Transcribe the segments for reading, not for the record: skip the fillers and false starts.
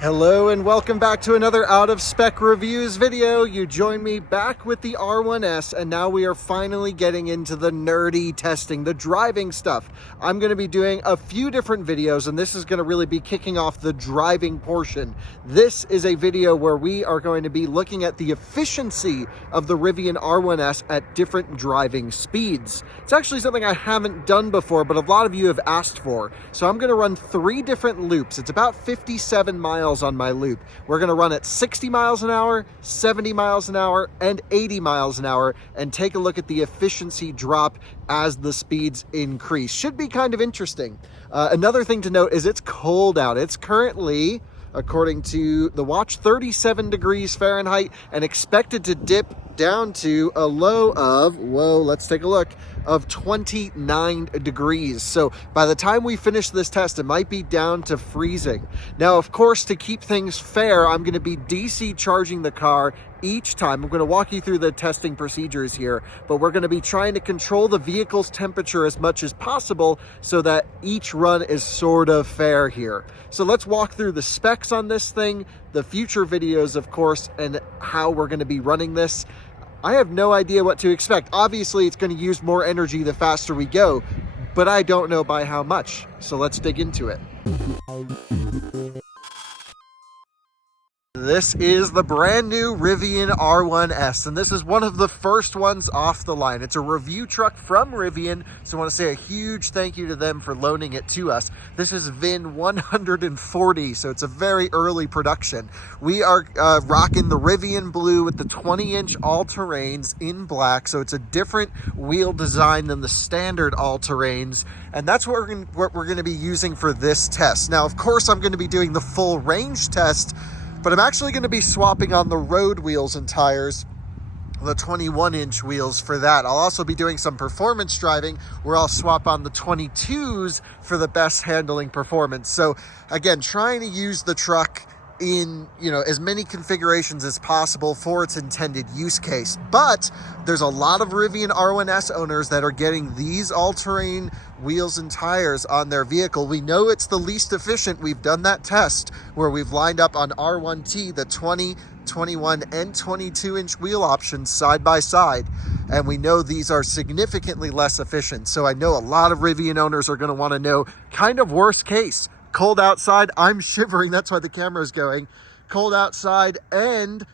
Hello and welcome back to another Out of Spec Reviews video. You join me back with the R1S, and now we are finally getting into the nerdy testing, the driving stuff. I'm going to be doing a few different videos, and this is going to really be kicking off the driving portion. This is a video where we are going to be looking at the efficiency of the Rivian R1S at different driving speeds. It's actually something I haven't done before, but a lot of you have asked for. So I'm going to run 3 different loops. It's about 57 miles on my loop. We're going to run at 60 miles an hour, 70 miles an hour, and 80 miles an hour, and take a look at the efficiency drop as the speeds increase. Should be kind of interesting. Another thing to note is it's cold out. It's currently, according to the watch, 37 degrees Fahrenheit, and expected to dip down to a low of, whoa, let's take a look, of 29 degrees. So by the time we finish this test, it might be down to freezing. Now, of course, to keep things fair, I'm going to be DC charging the car each time. I'm going to walk you through the testing procedures here, but we're going to be trying to control the vehicle's temperature as much as possible so that each run is sort of fair here. So let's walk through the specs on this thing, the future videos, of course, and how we're going to be running this. I have no idea what to expect. Obviously, it's going to use more energy the faster we go, but I don't know by how much. So let's dig into it. This is the brand new Rivian R1S, and this is one of the first ones off the line. It's a review truck from Rivian, so I want to say a huge thank you to them for loaning it to us. This is VIN 140, so it's a very early production. We are rocking the Rivian Blue with the 20-inch all-terrains in black, so it's a different wheel design than the standard all-terrains, and that's what we're going to be using for this test. Now, of course, I'm going to be doing the full range test, but I'm actually going to be swapping on the road wheels and tires, the 21-inch wheels for that. I'll also be doing some performance driving where I'll swap on the 22s for the best handling performance. So again, trying to use the truck in, as many configurations as possible for its intended use case. But there's a lot of Rivian R1S owners that are getting these all-terrain wheels and tires on their vehicle. We know it's the least efficient. We've done that test where we've lined up on R1T the 20, 21, and 22-inch wheel options side by side, and we know these are significantly less efficient. So I know a lot of Rivian owners are going to want to know kind of worst case. Cold outside, I'm shivering, that's why the camera is going. Cold outside, and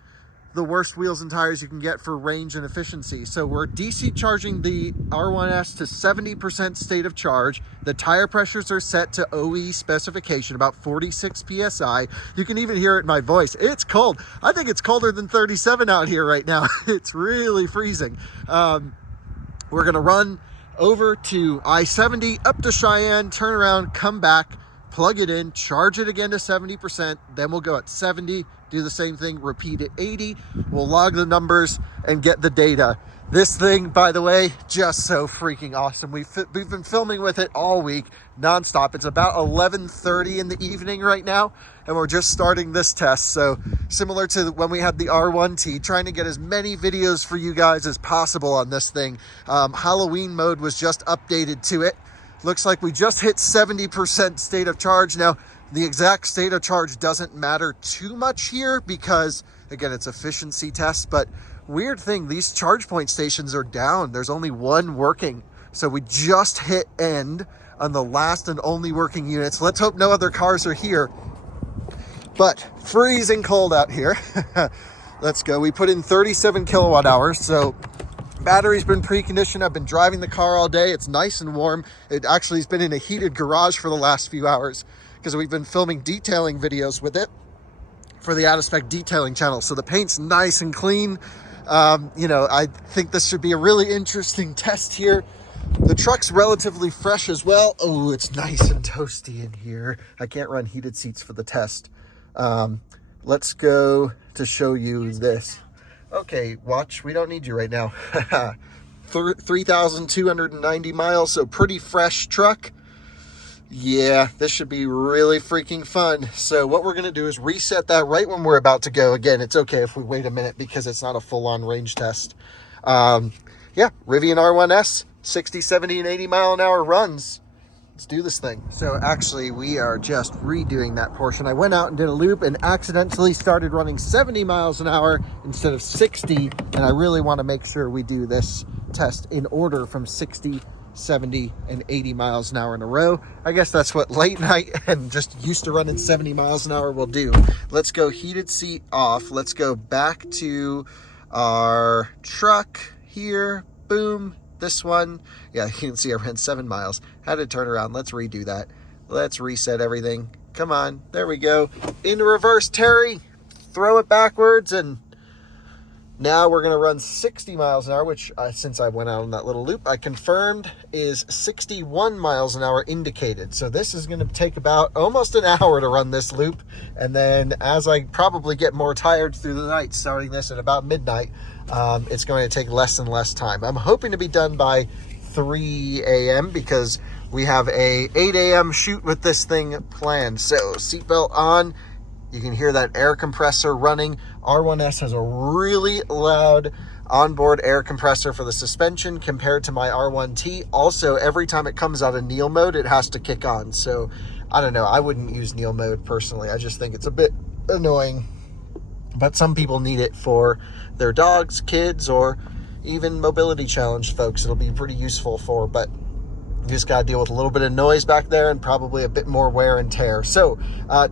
the worst wheels and tires you can get for range and efficiency. So we're DC charging the R1S to 70% state of charge. The tire pressures are set to OE specification, about 46 PSI. You can even hear it in my voice. It's cold. I think it's colder than 37 out here right now. It's really freezing. We're gonna run over to I-70, up to Cheyenne, turn around, come back, plug it in, charge it again to 70%, then we'll go at 70, do the same thing, repeat at 80. We'll log the numbers and get the data. This thing, by the way, just so freaking awesome. We've been filming with it all week, nonstop. It's about 11:30 in the evening right now, and we're just starting this test. So similar to when we had the R1T, trying to get as many videos for you guys as possible on this thing. Halloween mode was just updated to it. Looks like we just hit 70% state of charge. Now, the exact state of charge doesn't matter too much here because, again, it's efficiency test, but weird thing, these charge point stations are down. There's only one working. So we just hit end on the last and only working units. Let's hope no other cars are here. But freezing cold out here. Let's go. We put in 37 kilowatt hours, so battery's been preconditioned. I've been driving the car all day. It's nice and warm. It actually has been in a heated garage for the last few hours because we've been filming detailing videos with it for the Out of Spec detailing channel. So the paint's nice and clean. I think this should be a really interesting test here. The truck's relatively fresh as well. Oh, it's nice and toasty in here. I can't run heated seats for the test. Let's go to show you this. Okay, watch, we don't need you right now. 3,290 miles, so pretty fresh truck. Yeah, this should be really freaking fun. So what we're going to do is reset that right when we're about to go. Again, it's okay if we wait a minute because it's not a full-on range test. Yeah, Rivian R1S, 60, 70, and 80 mile an hour runs. Let's do this thing. So actually we are just redoing that portion. I went out and did a loop and accidentally started running 70 miles an hour instead of 60. And I really want to make sure we do this test in order from 60, 70, and 80 miles an hour in a row. I guess that's what late night and just used to running 70 miles an hour will do. Let's go heated seat off. Let's go back to our truck here. Boom. This one, yeah, you can see I ran 7 miles. Had to turn around. Let's redo that. Let's reset everything. Come on. There we go. In reverse, Terry. Throw it backwards. And now we're going to run 60 miles an hour, which since I went out on that little loop, I confirmed is 61 miles an hour indicated. So this is going to take about almost an hour to run this loop. And then as I probably get more tired through the night, starting this at about midnight, it's going to take less and less time. I'm hoping to be done by 3 a.m. because we have a 8 a.m. shoot with this thing planned. So seatbelt on. You can hear that air compressor running. R1S has a really loud onboard air compressor for the suspension compared to my R1T. Also, every time it comes out of kneel mode, it has to kick on. So I don't know. I wouldn't use kneel mode personally. I just think it's a bit annoying. But some people need it for their dogs, kids, or even mobility challenged folks. It'll be pretty useful for, but you just got to deal with a little bit of noise back there and probably a bit more wear and tear. So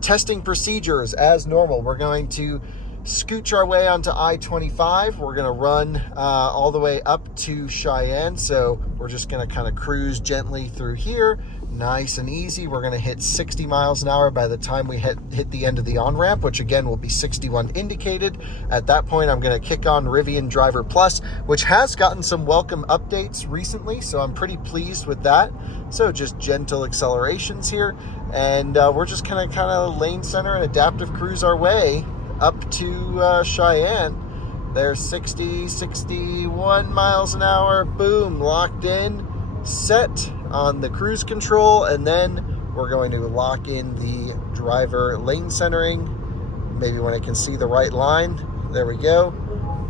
testing procedures as normal. We're going to scooch our way onto I-25. We're going to run all the way up to Cheyenne. So we're just going to kind of cruise gently through here. Nice and easy. We're going to hit 60 miles an hour by the time we hit the end of the on-ramp, which again will be 61 indicated. At that point, I'm going to kick on Rivian Driver Plus, which has gotten some welcome updates recently, so I'm pretty pleased with that. So just gentle accelerations here, and we're just going to kind of lane center and adaptive cruise our way up to Cheyenne. There's 60, 61 miles an hour. Boom, locked in, set on the cruise control, and then we're going to lock in the driver lane centering. Maybe when I can see the right line. There we go.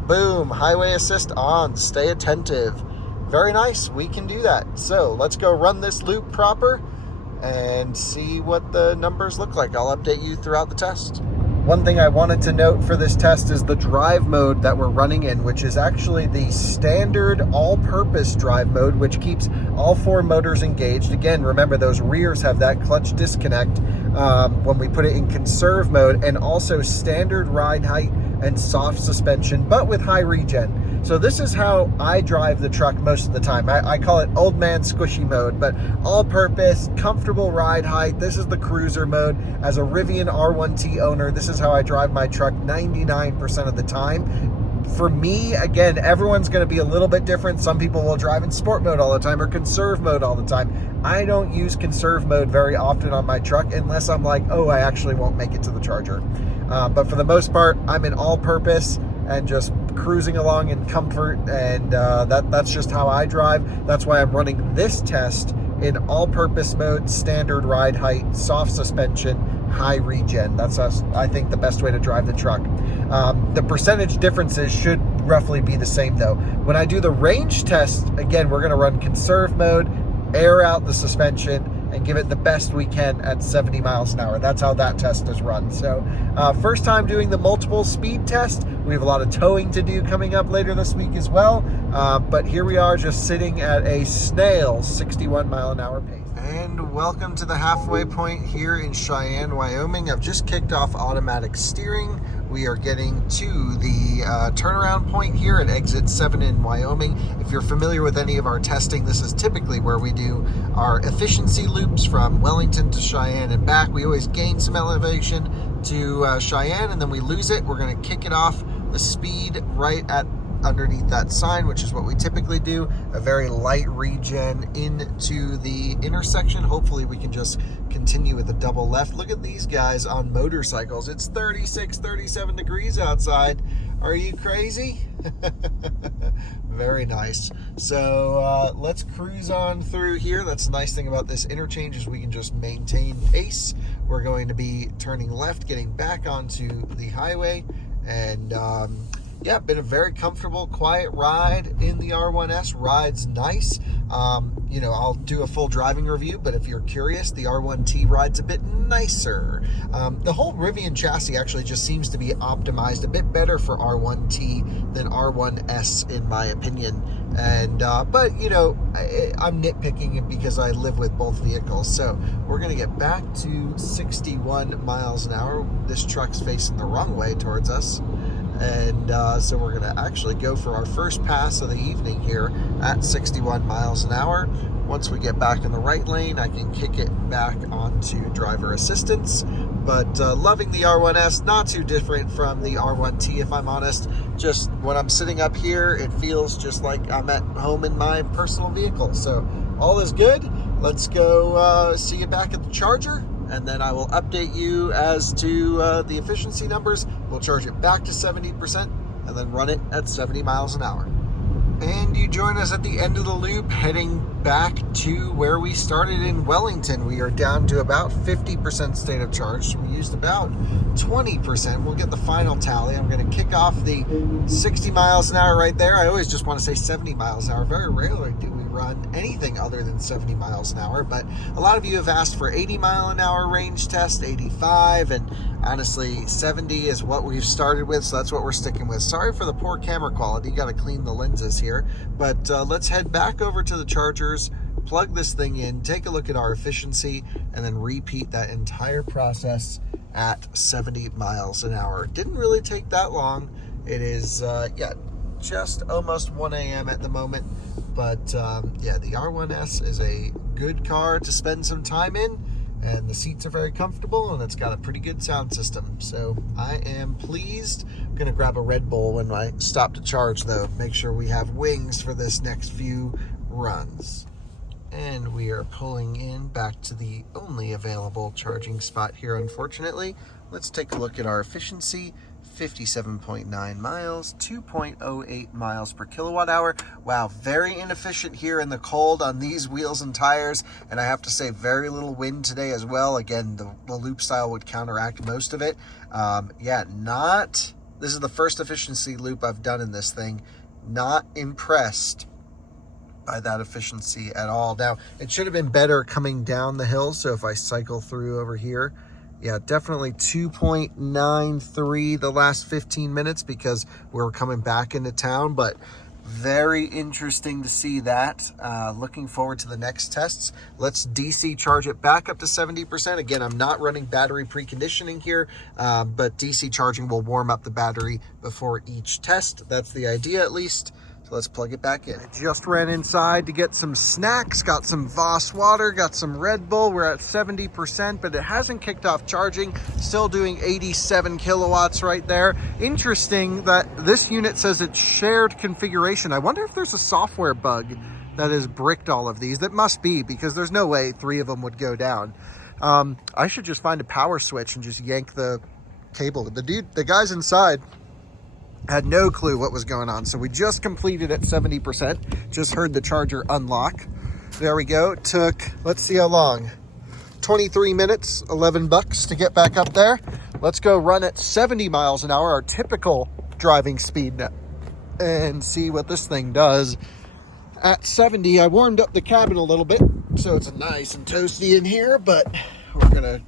Boom, highway assist on, stay attentive. Very nice, we can do that. So let's go run this loop proper and see what the numbers look like. I'll update you throughout the test. One thing I wanted to note for this test is the drive mode that we're running in, which is actually the standard all-purpose drive mode, which keeps all 4 motors engaged. Again, remember those rears have that clutch disconnect when we put it in conserve mode, and also standard ride height and soft suspension, but with high regen. So this is how I drive the truck most of the time. I call it old man squishy mode, but all-purpose, comfortable ride height. This is the cruiser mode. As a Rivian R1T owner, this is how I drive my truck 99% of the time. For me, again, everyone's going to be a little bit different. Some people will drive in sport mode all the time or conserve mode all the time. I don't use conserve mode very often on my truck unless I'm like, oh, I actually won't make it to the charger. But for the most part, I'm in all-purpose and just cruising along in comfort, and that's just how I drive. That's why I'm running this test in all-purpose mode, standard ride height, soft suspension, high regen. That's, I think, the best way to drive the truck. The percentage differences should roughly be the same though. When I do the range test, again, we're going to run conserve mode, air out the suspension, and give it the best we can at 70 miles an hour. That's how that test is run. So first time doing the multiple speed test. We have a lot of towing to do coming up later this week as well. But here we are just sitting at a snail's 61 mile an hour pace. And welcome to the halfway point here in Cheyenne, Wyoming. I've just kicked off automatic steering. We are getting to the turnaround point here at exit 7 in Wyoming. If you're familiar with any of our testing, this is typically where we do our efficiency loops from Wellington to Cheyenne and back. We always gain some elevation to Cheyenne and then we lose it. We're going to kick it off the speed right at underneath that sign, which is what we typically do. A very light regen into the intersection. Hopefully we can just continue with a double left. Look at these guys on motorcycles. It's 36, 37 degrees outside. Are you crazy? Very nice. So let's cruise on through here. That's the nice thing about this interchange is we can just maintain pace. We're going to be turning left, getting back onto the highway, and yeah, been a very comfortable, quiet ride in the R1S. Ride's nice. I'll do a full driving review, but if you're curious, the R1T rides a bit nicer. The whole Rivian chassis actually just seems to be optimized a bit better for R1T than R1S, in my opinion. And but I'm nitpicking because I live with both vehicles. So we're gonna get back to 61 miles an hour. This truck's facing the wrong way towards us. And so we're going to actually go for our first pass of the evening here at 61 miles an hour. Once we get back in the right lane, I can kick it back onto driver assistance. But loving the R1S, not too different from the R1T, if I'm honest. Just when I'm sitting up here, it feels just like I'm at home in my personal vehicle. So all is good. Let's go see you back at the charger, and then I will update you as to the efficiency numbers. We'll charge it back to 70% and then run it at 70 miles an hour. And you join us at the end of the loop, heading back to where we started in Wellington. We are down to about 50% state of charge. So we used about 20%. We'll get the final tally. I'm going to kick off the 60 miles an hour right there. I always just want to say 70 miles an hour. Very rarely do we run anything other than 70 miles an hour, but a lot of you have asked for 80 mile an hour range test, 85, and honestly 70 is what we've started with, so that's what we're sticking with. Sorry for the poor camera quality, got to clean the lenses here, but let's head back over to the chargers, plug this thing in, take a look at our efficiency, and then repeat that entire process at 70 miles an hour. Didn't really take that long. It is just almost 1 a.m. at the moment. But the R1S is a good car to spend some time in, and the seats are very comfortable, and it's got a pretty good sound system. So I am pleased. I'm going to grab a Red Bull when I stop to charge, though. Make sure we have wings for this next few runs. And we are pulling in back to the only available charging spot here, unfortunately. Let's take a look at our efficiency. 57.9 miles, 2.08 miles per kilowatt hour. Wow, very inefficient here in the cold on these wheels and tires, and I have to say very little wind today as well. Again, the loop style would counteract most of it. This is the first efficiency loop I've done in this thing. Not impressed by that efficiency at all. Now, it should have been better coming down the hill, so if I cycle through over here, yeah, definitely 2.93 the last 15 minutes because we were coming back into town, but very interesting to see that. Looking forward to the next tests. Let's DC charge it back up to 70%. Again, I'm not running battery preconditioning here, but DC charging will warm up the battery before each test. That's the idea, at least. Let's plug it back in. I just ran inside to get some snacks, got some Voss water, got some Red Bull. We're at 70%, but it hasn't kicked off charging. Still doing 87 kilowatts right there. Interesting that this unit says it's shared configuration. I wonder if there's a software bug that has bricked all of these. That must be, because there's no way 3 of them would go down. I should just find a power switch and just yank the cable. The guys inside had no clue what was going on. So we just completed at 70%. Just heard the charger unlock. There we go. Took, let's see how long. 23 minutes, $11 to get back up there. Let's go run at 70 miles an hour, our typical driving speed, and see what this thing does. At 70, I warmed up the cabin a little bit, so it's nice and toasty in here, but we're gonna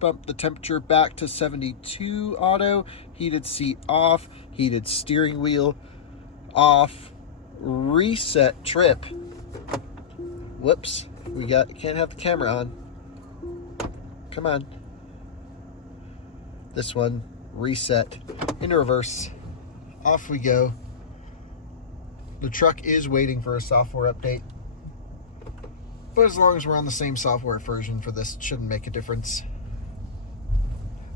bump the temperature back to 72 auto, heated seat off, heated steering wheel off, reset trip. Whoops, can't have the camera on. Come on. This one, reset, in reverse. Off we go. The truck is waiting for a software update, but as long as we're on the same software version for this, it shouldn't make a difference.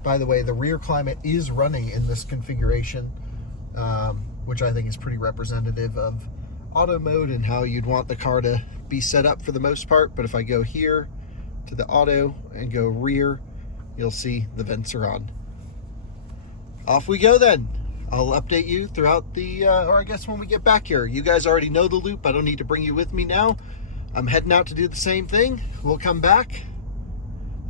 By the way, the rear climate is running in this configuration, which I think is pretty representative of auto mode and how you'd want the car to be set up for the most part. But if I go here to the auto and go rear, you'll see the vents are on. Off we go then. I'll update you throughout the, or I guess when we get back here. You guys already know the loop. I don't need to bring you with me now. I'm heading out to do the same thing. We'll come back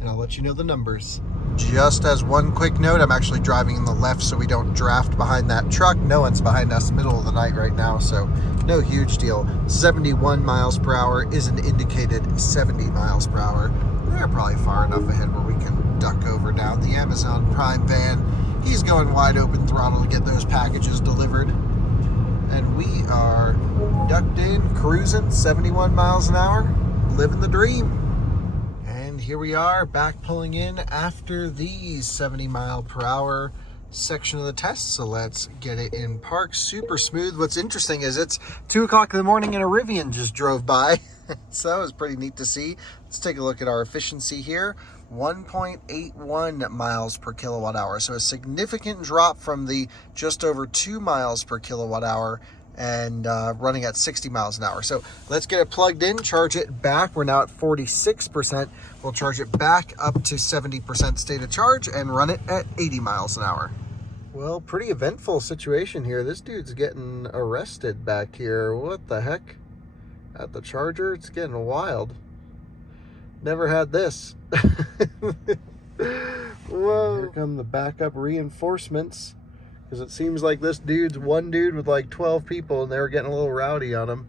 and I'll let you know the numbers. Just as one quick note, I'm actually driving in the left so we don't draft behind that truck. No one's behind us, middle of the night right now, so no huge deal. 71 miles per hour is an indicated 70 miles per hour. They're probably far enough ahead where we can duck over now. The Amazon Prime van, he's going wide open throttle to get those packages delivered. And we are ducked in, cruising 71 miles an hour, living the dream. And here we are back pulling in after the 70 mile per hour section of the test. So let's get it in park. Super smooth. What's interesting is it's 2 o'clock in the morning and a Rivian just drove by. So that was pretty neat to see. Let's take a look at our efficiency here. 1.81 miles per kilowatt hour. So a significant drop from the just over 2 miles per kilowatt hour and running at 60 miles an hour. So let's get it plugged in, charge it back. We're now at 46%. We'll charge it back up to 70% state of charge and run it at 80 miles an hour. Well, pretty eventful situation here. This dude's getting arrested back here. What the heck? At the charger, it's getting wild. Never had this. Whoa. Here come the backup reinforcements. Because it seems like this dude's one dude with like 12 people and they were getting a little rowdy on him.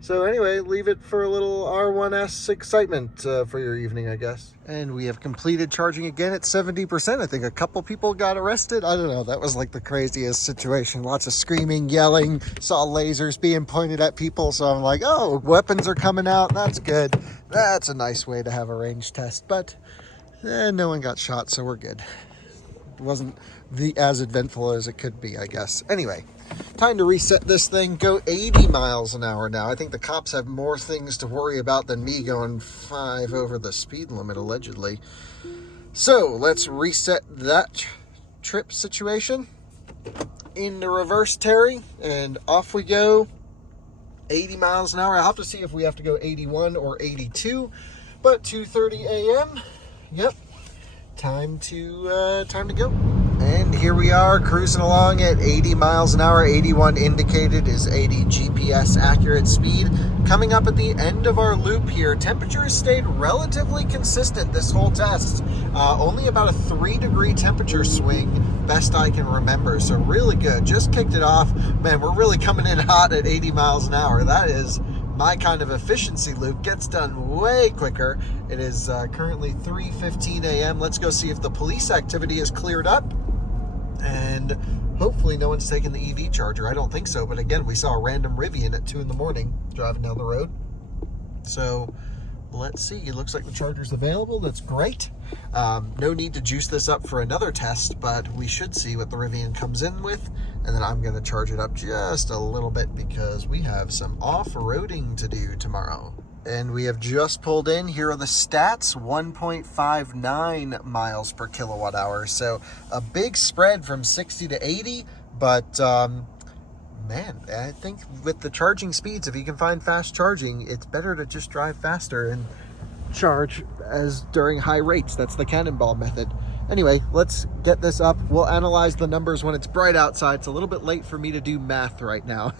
So anyway, leave it for a little R1S excitement for your evening, I guess. And we have completed charging again at 70%. I think a couple people got arrested. I don't know. That was like the craziest situation. Lots of screaming, yelling, saw lasers being pointed at people. So I'm like, oh, weapons are coming out. That's good. That's a nice way to have a range test. But no one got shot, so we're good. It wasn't as eventful as it could be, I guess. Anyway, time to reset this thing. Go 80 miles an hour now. I think the cops have more things to worry about than me going 5 over the speed limit, allegedly. So let's reset that trip situation into reverse, Terry, and off we go. 80 miles an hour. I'll have to see if we have to go 81 or 82, but 2:30 a.m. Yep. Time to go. And here we are cruising along at 80 miles an hour. 81 indicated is 80 GPS accurate speed. Coming up at the end of our loop here, temperature has stayed relatively consistent this whole test. Only about a 3-degree temperature swing, best I can remember. So really good. Just kicked it off. Man, we're really coming in hot at 80 miles an hour. That is my kind of efficiency loop. Gets done way quicker. It is currently 3:15 a.m. Let's go see if the police activity is cleared up. And hopefully no one's taken the EV charger. I don't think so. But again, we saw a random Rivian at 2 in the morning driving down the road. So let's see. It looks like the charger's available. That's great. No need to juice this up for another test, but we should see what the Rivian comes in with. And then I'm going to charge it up just a little bit because we have some off-roading to do tomorrow. And we have just pulled in. Here are the stats, 1.59 miles per kilowatt hour. So a big spread from 60 to 80, but man, I think with the charging speeds, if you can find fast charging, it's better to just drive faster and charge as during high rates. That's the cannonball method. Anyway, let's get this up. We'll analyze the numbers when it's bright outside. It's a little bit late for me to do math right now.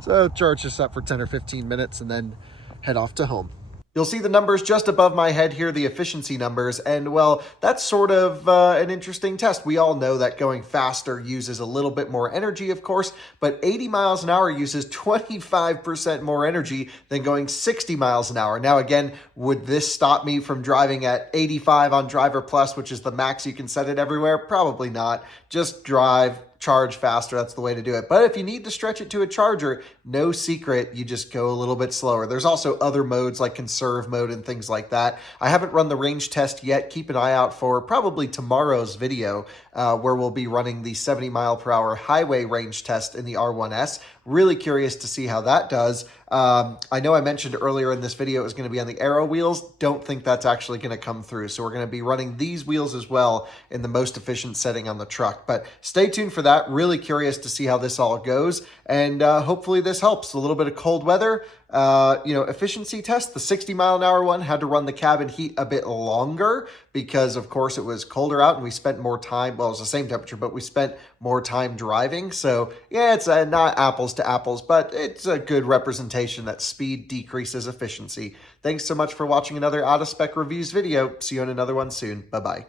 So charge this up for 10 or 15 minutes and then head off to home. You'll see the numbers just above my head here, the efficiency numbers, and well, that's sort of an interesting test. We all know that going faster uses a little bit more energy, of course, but 80 miles an hour uses 25% more energy than going 60 miles an hour. Now, again, would this stop me from driving at 85 on Driver Plus, which is the max you can set it everywhere? Probably not. Just drive, charge faster. That's the way to do it. But if you need to stretch it to a charger, no secret, you just go a little bit slower. There's also other modes like conserve mode and things like that. I haven't run the range test yet. Keep an eye out for probably tomorrow's video where we'll be running the 70 mile per hour highway range test in the R1S. Really curious to see how that does. I know I mentioned earlier in this video it was going to be on the Aero wheels. Don't think that's actually going to come through. So we're going to be running these wheels as well in the most efficient setting on the truck. But stay tuned for that. Really curious to see how this all goes. And hopefully this helps. A little bit of cold weather. Efficiency test, the 60 mile an hour one had to run the cabin heat a bit longer because of course it was colder out and we spent more time. Well, it was the same temperature, but we spent more time driving. So yeah, it's not apples to apples, but it's a good representation that speed decreases efficiency. Thanks so much for watching another Out of Spec Reviews video. See you in another one soon. Bye-bye.